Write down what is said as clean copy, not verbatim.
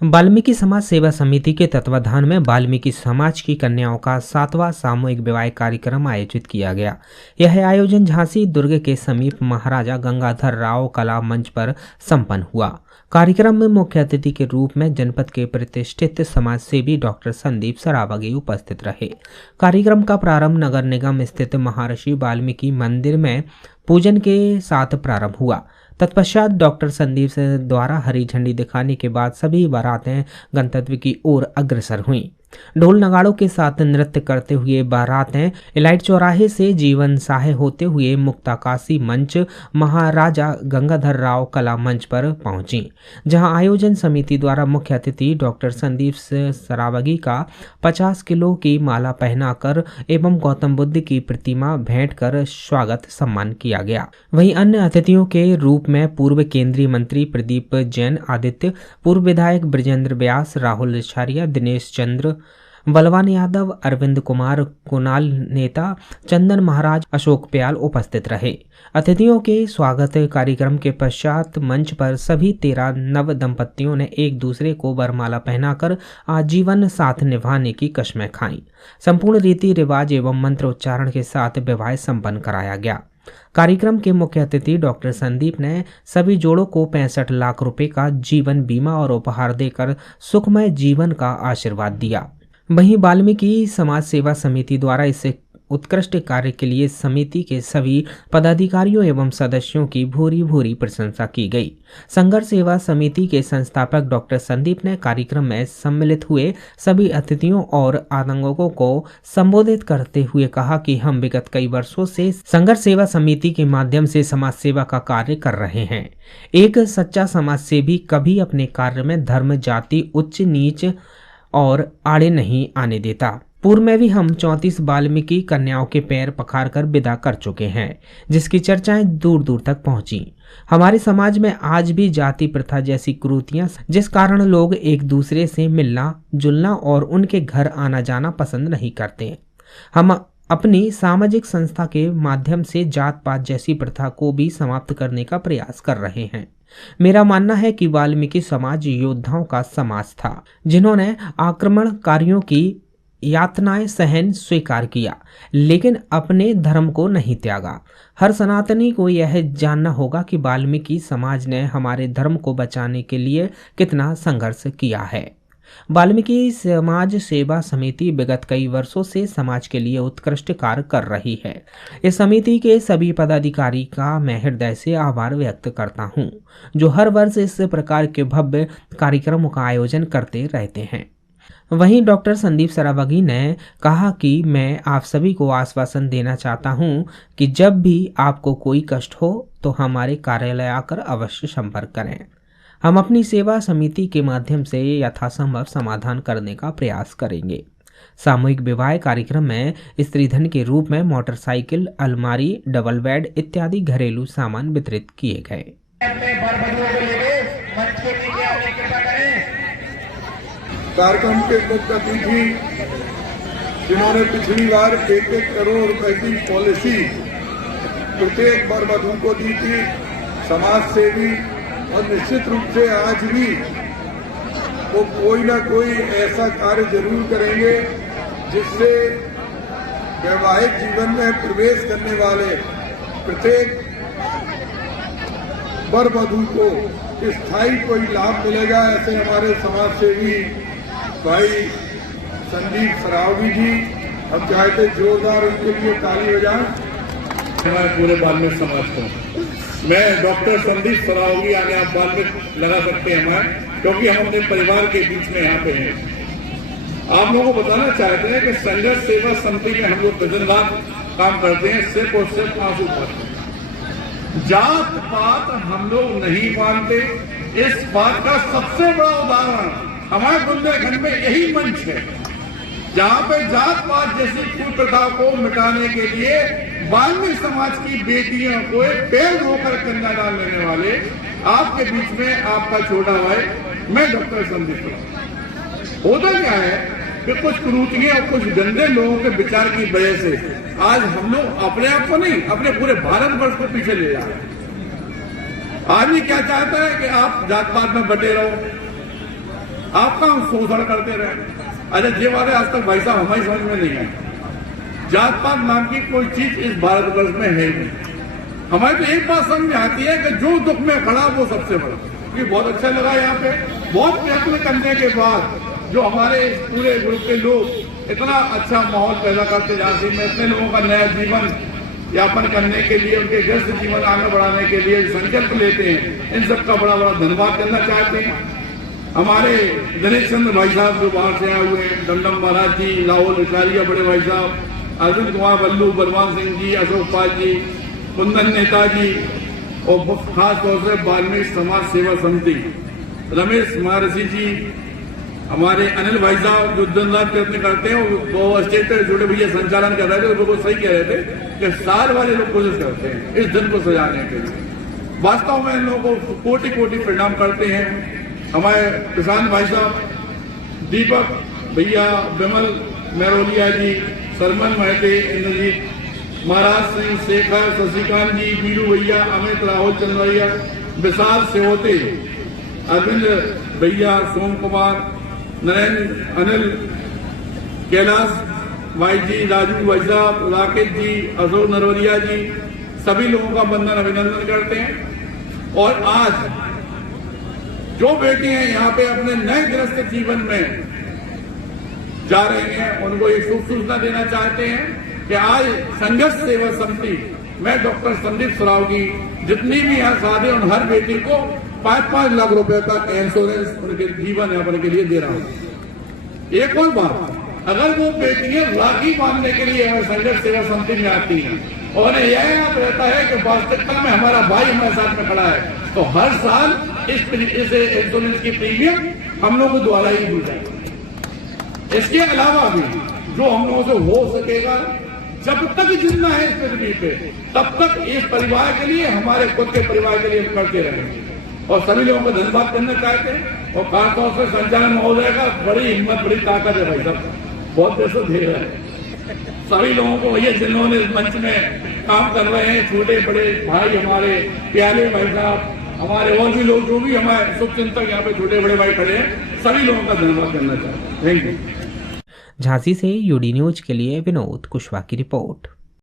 वाल्मीकि समाज सेवा समिति के तत्वाधान में वाल्मीकि समाज की कन्याओं का 7वां सामूहिक विवाह कार्यक्रम आयोजित किया गया। यह आयोजन झांसी दुर्ग के समीप महाराजा गंगाधर राव कला मंच पर संपन्न हुआ। कार्यक्रम में मुख्य अतिथि के रूप में जनपद के प्रतिष्ठित समाज सेवी डॉक्टर संदीप सरावगी उपस्थित रहे। कार्यक्रम का प्रारंभ नगर निगम स्थित महर्षि वाल्मीकि मंदिर में पूजन के साथ प्रारंभ हुआ। तत्पश्चात डॉक्टर संदीप से द्वारा हरी झंडी दिखाने के बाद सभी बारातें गंतव्य की ओर अग्रसर हुईं। ढोल नगाड़ों के साथ नृत्य करते हुए बारातें इलाइट चौराहे से जीवन साहे होते हुए मुक्ताकाशी मंच महाराजा गंगाधर राव कला मंच पर पहुंची, जहां आयोजन समिति द्वारा मुख्य अतिथि डॉक्टर संदीप सरावगी का 50 किलो की माला पहनाकर एवं गौतम बुद्ध की प्रतिमा भेंट कर स्वागत सम्मान किया गया। वहीं अन्य अतिथियों के रूप में पूर्व केंद्रीय मंत्री प्रदीप जैन आदित्य, पूर्व विधायक ब्रजेंद्र व्यास, राहुल रिछारिया, दिनेश चंद्र, बलवान यादव, अरविंद कुमार, कुणाल नेता, चंदन महाराज, अशोक प्याल उपस्थित रहे। अतिथियों के स्वागत कार्यक्रम के पश्चात मंच पर सभी 13 नव दंपतियों ने एक दूसरे को वरमाला पहनाकर आजीवन साथ निभाने की कस्में खाईं। संपूर्ण रीति रिवाज एवं मंत्र उच्चारण के साथ विवाह संपन्न कराया गया। कार्यक्रम के मुख्य अतिथि डॉक्टर संदीप ने सभी जोड़ों को 65 लाख रुपए का जीवन बीमा और उपहार देकर सुखमय जीवन का आशीर्वाद दिया। वहीं वाल्मीकि समाज सेवा समिति द्वारा इस उत्कृष्ट कार्य के लिए समिति के सभी पदाधिकारियों एवं सदस्यों की भूरी भूरी प्रशंसा की गई। संघर्ष सेवा समिति के संस्थापक डॉक्टर संदीप ने कार्यक्रम में सम्मिलित हुए सभी अतिथियों और आगंतुकों को संबोधित करते हुए कहा कि हम विगत कई वर्षों से संघर्ष सेवा समिति के माध्यम से समाज सेवा का कार्य कर रहे हैं। एक सच्चा समाज सेवी कभी अपने कार्य में धर्म, जाति, उच्च नीच और आड़े नहीं आने देता। पूर्व में भी हम 34 वाल्मीकि कन्याओं के पैर पखार कर विदा कर चुके हैं, जिसकी चर्चाएं दूर दूर तक पहुंची। हमारे समाज में आज भी जाति प्रथा जैसी कुरीतियां, जिस कारण लोग एक दूसरे से मिलना जुलना और उनके घर आना जाना पसंद नहीं करते। हम अपनी सामाजिक संस्था के माध्यम से जात पात जैसी प्रथा को भी समाप्त करने का प्रयास कर रहे हैं। मेरा मानना है कि वाल्मीकि समाज योद्धाओं का समाज था, जिन्होंने आक्रमणकारियों की यातनाएं सहन स्वीकार किया, लेकिन अपने धर्म को नहीं त्यागा। हर सनातनी को यह जानना होगा कि वाल्मीकि समाज ने हमारे धर्म को बचाने के लिए कितना संघर्ष किया है। वाल्मीकि समाज सेवा समिति विगत कई वर्षों से समाज के लिए उत्कृष्ट कार्य कर रही है। इस समिति के सभी पदाधिकारी का मैं हृदय से आभार व्यक्त करता हूं, जो हर वर्ष इस प्रकार के भव्य कार्यक्रमों का आयोजन करते रहते हैं। वहीं डॉक्टर संदीप सरावगी ने कहा कि मैं आप सभी को आश्वासन देना चाहता हूं कि जब भी आपको कोई कष्ट हो तो हमारे कार्यालय आकर अवश्य संपर्क करें। हम अपनी सेवा समिति के माध्यम से यथासंभव समाधान करने का प्रयास करेंगे। सामूहिक विवाह कार्यक्रम में स्त्रीधन के रूप में मोटरसाइकिल, अलमारी, डबल बेड इत्यादि घरेलू सामान वितरित किए गए। कार्यक्रम के मुख्य अतिथि, जिन्होंने पिछली बार 1-1 करोड़ रुपए की पॉलिसी प्रत्येक वर वधू को दी थी, समाज सेवी, और निश्चित रूप से आज भी वो कोई ना कोई ऐसा कार्य जरूर करेंगे जिससे वैवाहिक जीवन में प्रवेश करने वाले प्रत्येक वर वधू को स्थायी कोई लाभ मिलेगा। ऐसे हमारे समाज सेवी भाई संदीप सरावगी जी, हम चाहते जोरदार उनके लिए ताली बजाएं। हमारे पूरे वाल्मीकि समाज को मैं डॉक्टर संदीप सरावगी आगे आप बाल में लगा सकते हैं हमारे, क्योंकि हम अपने परिवार के बीच में यहाँ पे हैं। आप लोगों को बताना चाहते हैं कि संघर्ष सेवा समिति में हम लोग दिन रात काम करते हैं, सिर्फ और सिर्फ आंसू भरते हैं। जात पात हम लोग नहीं मानते। इस बात का सबसे बड़ा उदाहरण हमारे बुंदेलखंड में यही मंच है, जहां पे जात पात जैसी कुप्रथा को मिटाने के लिए वाल्मीकि समाज की बेटियों को पैर धोकर कन्यादान लेने वाले आपके बीच में आपका छोटा भाई मैं डॉक्टर संदीप। होता क्या है कि कुछ कुरीतियां और कुछ गंदे लोगों के विचार की वजह से आज हम लोग अपने आप को नहीं, अपने पूरे भारतवर्ष को पीछे ले जा रहे हैं। आदमी क्या चाहता है कि आप जात पात में बटे रहो, आपका हम शोषण करते रहे। अरे ये बात है, आज तक भाई साहब हमारी समझ में नहीं आई। जात पात नाम की कोई चीज इस भारतवर्ष में है नहीं। हमारे तो एक बात समझ में आती है कि जो दुख में खड़ा वो सबसे बड़ा। ये बहुत अच्छा लगा यहाँ पे, बहुत प्रयत्न करने के बाद जो हमारे पूरे ग्रुप के लोग इतना अच्छा माहौल पैदा करते झांसी में, इतने लोगों का नया जीवन यापन करने के लिए, उनके ग्रस्त जीवन आगे बढ़ाने के लिए संकल्प लेते हैं, इन सबका बड़ा बड़ा धन्यवाद करना चाहते हैं। हमारे दिनेश चंद्र भाई साहब जो बाहर से आए हुए हैं, दमदम महाराज जी, लाहौल विचारिया बड़े भाई साहब, अर्जुन कुमार बल्लू, बलवान सिंह जी, अशोक पाल जी, कुंदन नेताजी और खास तौर से बाल्मीकि समाज सेवा समिति रमेश महर्षि जी, हमारे अनिल भाई साहब जो दिन रात प्रयत्न करते हैं, वो स्टेट पे छोटे भैया संचालन कर रहे थे, वो सही कह रहे थे कि साल वाले लोग कोशिश करते हैं इस दिन को सजाने के लिए। वास्तव में इन लोगों को कोटि कोटि प्रणाम करते हैं। हमारे प्रशांत भाई साहब, दीपक भैया, विमल मेरोलिया जी, सरमन महते, इंद्रजीत, महाराज सिंह, शेखर, शशिकांत जी, बीरू भैया, अमित, राहुल चंद्रैया, विशाल सेवते, अरविंद भैया, सोम कुमार, नरेंद्र, अनिल, कैलाश भाई जी, राजू भाई साहब, राकेश जी, अशोक नरवरिया जी, सभी लोगों का वंदन अभिनंदन करते हैं। और आज जो बेटी हैं यहाँ पे अपने नए ग्रस्त जीवन में जा रहे हैं, उनको एक शुभ सूचना देना चाहते हैं कि आज संघर्ष सेवा समिति, मैं डॉक्टर संदीप सराव की जितनी भी यहाँ साधे उन हर बेटी को 5-5 लाख रुपए का इंश्योरेंस उनके जीवन यापन के लिए दे रहा हूँ। एक और बात, अगर वो बेटियां राखी बांधने के लिए संघर्ष सेवा समिति में आती हैं और उन्हें यह याद रहता है कि वास्तविकता में हमारा भाई हमारे साथ में खड़ा है, तो हर साल इस इंश्योरेंस की प्रीमियम हम लोग को द्वारा ही दी जाएगी। इसके अलावा भी जो हम लोगों से हो सकेगा, जब तक जिंदा है इस पृथ्वी पे, तब तक इस परिवार के लिए, हमारे खुद के परिवार के लिए हम करते रहेंगे। और सभी लोगों को धन्यवाद करना चाहते हैं। और खासतौर से संचालन महोदय का बड़ी हिम्मत, बड़ी ताकत है भाई साहब, बहुत पैसा दे रहे हैं सभी लोगों को। भैया जिन्होंने इस मंच में काम कर रहे हैं, छोटे बड़े भाई, हमारे प्यारे भाई साहब, हमारे और भी लोग जो भी हमारे शुभ चिंतक यहाँ पे छोटे बड़े भाई खड़े हैं, सभी लोगों का धन्यवाद करना चाहते हैं। Thank you. झांसी से यूडी न्यूज के लिए विनोद कुशवाहा की रिपोर्ट।